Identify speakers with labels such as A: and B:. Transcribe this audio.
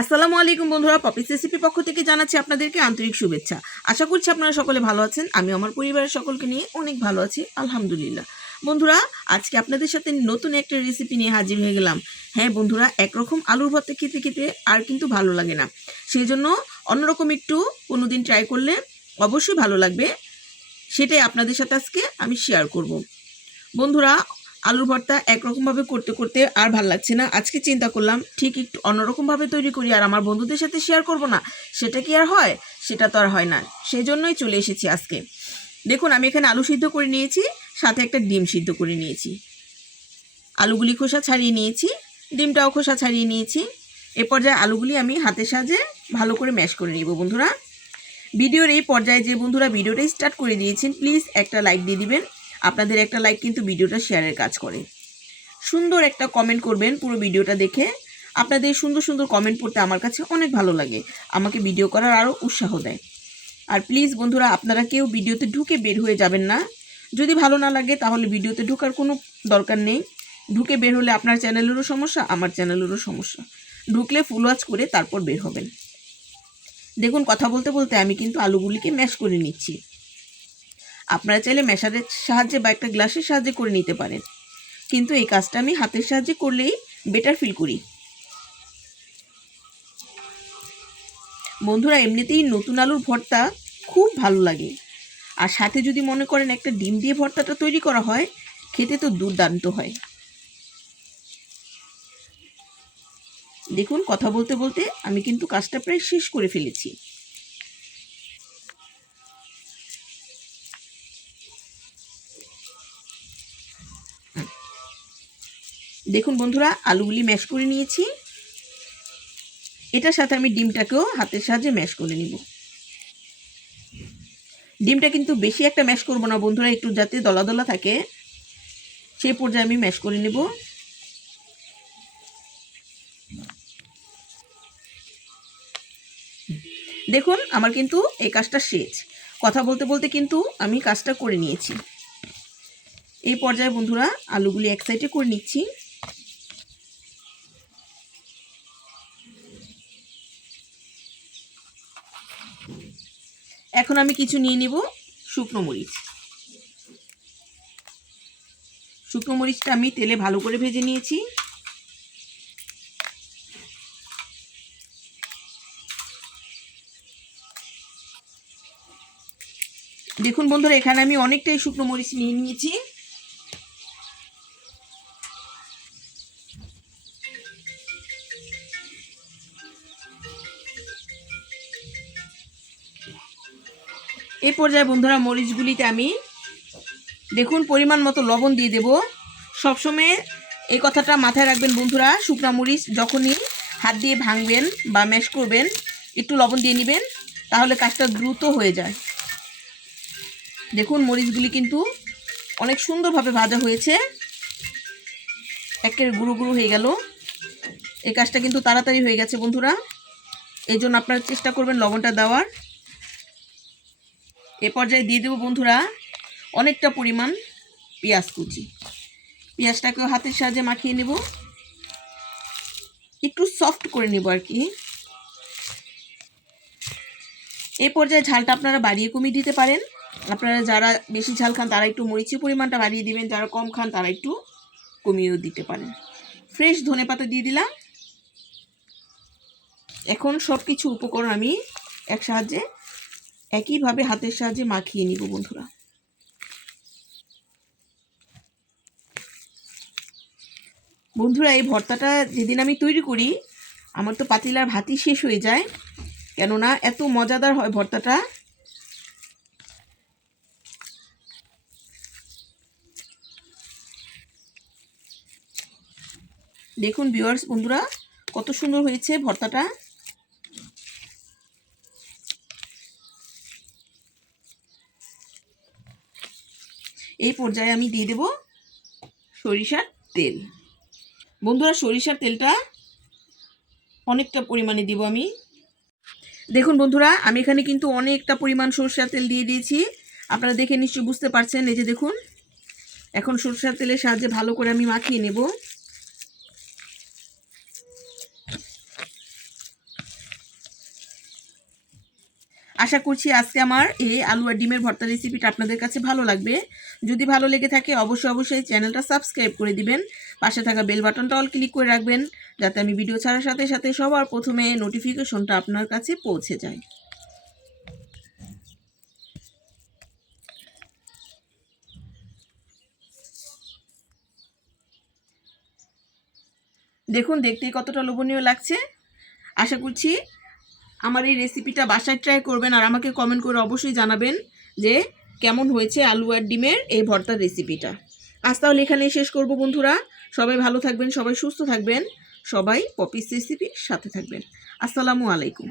A: আসসালামু আলাইকুম বন্ধুরা পপিস রেসিপি পক্ষ থেকে জানাচ্ছি আপনাদেরকে আন্তরিক শুভেচ্ছা। আশা করছি আপনারা সকলে ভালো আছেন আমি আমার পরিবারের সকলকে নিয়ে অনেক ভালো আছি, আলহামদুলিল্লাহ। বন্ধুরা, আজকে আপনাদের সাথে নতুন একটা রেসিপি নিয়ে হাজির হয়ে গেলাম। হ্যাঁ বন্ধুরা, একরকম আলুর ভর্তা খেতে খেতে আর কিন্তু ভালো লাগে না। সেই জন্য অন্যরকম একটু কোনো দিন ট্রাই করলে অবশ্যই ভালো লাগবে, সেটাই আপনাদের সাথে আজকে আমি শেয়ার করব। বন্ধুরা আলুর ভর্তা একরকমভাবে করতে করতে আর ভালো লাগছে না। আজকে চিন্তা করলাম, ঠিক একটু অন্যরকমভাবে তৈরি করি আর আমার বন্ধুদের সাথে শেয়ার করব না। সেটা কি আর হয়? সেটা তো আর হয় না। সেই জন্যই চলে এসেছি আজকে। দেখুন, আমি এখানে আলু সিদ্ধ করে নিয়েছি, সাথে একটা ডিম সিদ্ধ করে নিয়েছি। আলুগুলি খোসা ছাড়িয়ে নিয়েছি, ডিমটাও খোসা ছাড়িয়ে নিয়েছি। এ পর্যায়ে আলুগুলি আমি হাতের সাহায্যে ভালো করে ম্যাশ করে নিব বন্ধুরা। ভিডিওর এই পর্যায়ে যে বন্ধুরা ভিডিওটা স্টার্ট করে দিয়েছেন প্লিজ একটা লাইক দিয়ে দিবেন। আপনাদের একটা লাইক কিন্তু ভিডিওটা শেয়ারের কাজ করে। সুন্দর একটা কমেন্ট করবেন পুরো ভিডিওটা দেখে। আপনাদের সুন্দর সুন্দর কমেন্ট পড়তে আমার কাছে অনেক ভালো লাগে। আমাকে ভিডিও করার আরও উৎসাহ দেয়। আর প্লিজ বন্ধুরা, আপনারা কেউ ভিডিওতে ঢুকে বের হয়ে যাবেন না। যদি ভালো না লাগে, তাহলে ভিডিওতে ঢোকার কোনো দরকার নেই। ঢুকে বের হলে আপনার চ্যানেলেরও সমস্যা, আমার চ্যানেলেরও সমস্যা। ঢুকলে ফুল ওয়াচ করে তারপর বের হবেন। দেখুন, কথা বলতে বলতে আমি কিন্তু আলুগুলিকে ম্যাশ করে নিচ্ছি। আপনারা চাইলে ম্যাশারের সাহায্যে বা একটা গ্লাসের সাহায্যে করে নিতে পারেন। কিন্তু এই কাজটা আমি হাতের সাহায্যে করলেই বেটার ফিল করি। বন্ধুরা, এমনিতেই নতুন আলুর ভর্তা খুব ভালো লাগে। আর সাথে যদি মনে করেন একটা ডিম দিয়ে ভর্তাটা তৈরি করা হয়, খেতে তো দুর্দান্ত হয়। দেখুন, কথা বলতে বলতে আমি কিন্তু কাজটা প্রায় শেষ করে ফেলেছি। দেখুন বন্ধুরা, আলুগুলি ম্যাশ করে নিয়েছি। এটার সাথে আমি ডিমটাকেও হাতের সাহায্যে ম্যাশ করে নিব। ডিমটা কিন্তু বেশি একটা ম্যাশ করব না বন্ধুরা, একটু যাতে দলা দলা থাকে সেই পর্যায়ে আমি ম্যাশ করে নেব। দেখুন, আমার কিন্তু এই কাজটা শেষ। কথা বলতে বলতে কিন্তু আমি কাজটা করে নিয়েছি। এই পর্যায়ে বন্ধুরা, আলুগুলি এক সাইডে করে নিচ্ছি। এখন আমি কিছু নিয়ে নিব শুকনো মরিচ। শুকনো মরিচটা আমি তেলে ভালো করে ভেজে নিয়েছি। দেখুন বন্ধুরা, এখানে আমি অনেকটাই শুকনো মরিচ নিয়ে নিয়েছি। এই পর্যায়ে বন্ধুরা মরিচগুলিতে আমি দেখুন পরিমাণ মতো লবণ দিয়ে দেব। সবসময় এই কথাটা মাথায় রাখবেন বন্ধুরা, শুকনো মরিচ যখনই হাত দিয়ে ভাঙবেন বা ম্যাশ করবেন, একটু লবণ দিয়ে নেবেন, তাহলে কাজটা দ্রুত হয়ে যায়। দেখুন মরিচগুলি কিন্তু অনেক সুন্দরভাবে ভাজা হয়েছে। একের গুঁড়ো গুঁড়ো হয়ে গেল। এই কাজটা কিন্তু তাড়াতাড়ি হয়ে গেছে বন্ধুরা। এই জন্য আপনারা চেষ্টা করবেন লবণটা দেওয়ার। এ পর্যায়ে দিয়ে দেবো বন্ধুরা অনেকটা পরিমাণ পেঁয়াজ কুচি। পেঁয়াজটাকেও হাতের সাহায্যে মাখিয়ে নেব। একটু সফট করে নেব আর কি। এ পর্যায়ে ঝালটা আপনারা বাড়িয়ে কমিয়ে দিতে পারেন। আপনারা যারা বেশি ঝাল খান, তারা একটু মরিচের পরিমাণটা বাড়িয়ে দিবেন। যারা কম খান, তারা একটু কমিয়েও দিতে পারেন। ফ্রেশ ধনে পাতা দিয়ে দিলাম। এখন সব কিছু উপকরণ আমি এক সাহায্যে একইভাবে হাতের সাহায্যে মাখিয়ে নিব, বন্ধুরা। বন্ধুরা, এই ভর্তাটা যেদিন আমি তৈরি করি, আমার তো পাতিলার ভাতই শেষ হয়ে যায়। কেননা, এত মজাদার হয় ভর্তাটা। দেখুন ভিউয়ার্স বন্ধুরা, কত সুন্দর হয়েছে ভর্তাটা। এই পর্যায়ে আমি দিয়ে দেব সরিষার তেল। বন্ধুরা, সরিষার তেলটা অনেকটা পরিমাণে দিব আমি। দেখুন বন্ধুরা, আমি এখানে কিন্তু অনেকটা পরিমাণ সরষার তেল দিয়ে দিয়েছি। আপনারা দেখে নিশ্চয়ই বুঝতে পারছেন। এই যে দেখুন, এখন সরষার তেলের সাহায্যে ভালো করে আমি মাখিয়ে নেব। আশা করছি আজকে আমার এই আলু আর ডিমের ভর্তা রেসিপিটা আপনাদের কাছে ভালো লাগবে। যদি ভালো লেগে থাকে, অবশ্যই অবশ্যই চ্যানেলটা সাবস্ক্রাইব করে দিবেন। পাশে থাকা বেল বাটনটা অল ক্লিক করে রাখবেন, যাতে আমি ভিডিও ছাড়ার সাথে সাথে সবার প্রথমে নোটিফিকেশনটা আপনার কাছে পৌঁছে যায়। দেখুন, দেখতেই কতটা লোভনীয় লাগছে। আশা করছি আমার এই রেসিপিটা বাসায় ট্রাই করবেন আর আমাকে কমেন্ট করে অবশ্যই জানাবেন যে কেমন হয়েছে আলু আর ডিমের এই ভর্তার রেসিপিটা আজ তাহলে এখানেই শেষ করব বন্ধুরা। সবাই ভালো থাকবেন, সবাই সুস্থ থাকবেন, সবাই পপিস রেসিপির সাথে থাকবেন। আসসালামু আলাইকুম।